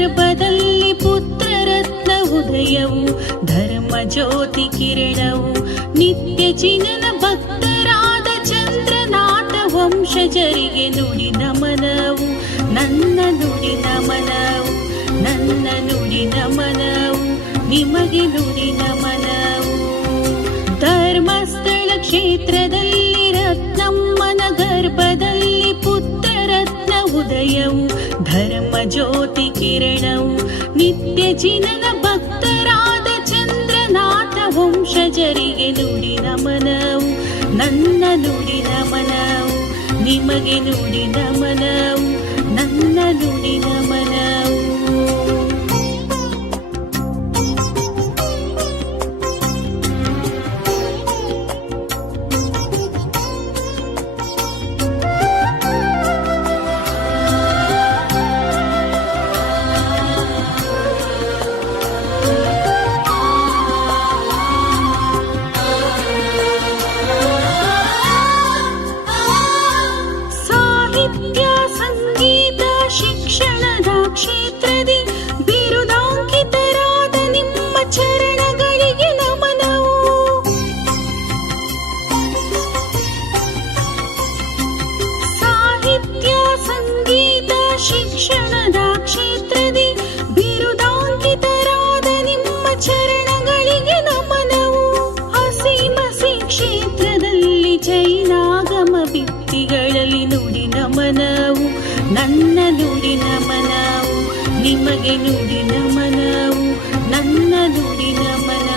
ಗರ್ಭದಲ್ಲಿ ಪುತ್ರರತ್ನ ಉದಯವು ಧರ್ಮ ಜ್ಯೋತಿ ಕಿರಣವು ನಿತ್ಯ ಚಿನನ ಭಕ್ತರಾದ ಚಂದ್ರನಾಥ ವಂಶಜರಿಗೆ ನುಡಿ ನಮನವು ನನ್ನ ನುಡಿ ನಮನವು ನನ್ನ ನುಡಿ ನಮನವು ನಿಮಗೆ ನುಡಿ ನಮನವು. ಧರ್ಮಸ್ಥಳ ಕ್ಷೇತ್ರದಲ್ಲಿ ರತ್ನಮ್ಮನ ಗರ್ಭದಲ್ಲಿ ಪುತ್ರರತ್ನ ಉದಯವು ಧರ್ಮ ಜ್ಯೋತಿ ಕಿರಣವು ನಿತ್ಯ ಚಿನನ ಭಕ್ತರಾದ ಚಂದ್ರನಾಥ ವಂಶಜರಿಗೆ ನುಡಿ ನಮನವು ನನ್ನ ನುಡಿ ನಮನವು ನಿಮಗೆ ನುಡಿ ನಮನವು ನನ್ನ ನುಡಿ ನಮನವು. ಶಿಕ್ಷಣದ ಕ್ಷೇತ್ರದಿ ಬಿರುದಾಂಕಿತರಾದ ನಿಮ್ಮ ಚರಣಗಳಿಗೆ ನಮನವು. ಸಾಹಿತ್ಯ ಸಂಗೀತ ಶಿಕ್ಷಣದ ಕ್ಷೇತ್ರದಿ ಬಿರುದಾಂಕಿತರಾದ ನಿಮ್ಮ ಚರಣಗಳಿಗೆ ನಮನವು. ಹಸಿಮಸಿ ಕ್ಷೇತ್ರದಲ್ಲಿ ಜೈನಾಗಮ ಭಿತ್ತಿಗಳಲ್ಲಿ ನುಡಿ ನಮನವು ನನ್ನ ನುಡಿ ನಮನವು ನಿಮಗೆ ನುಡಿ ನಮನವು ನನ್ನ ನುಡಿ ನಮನ.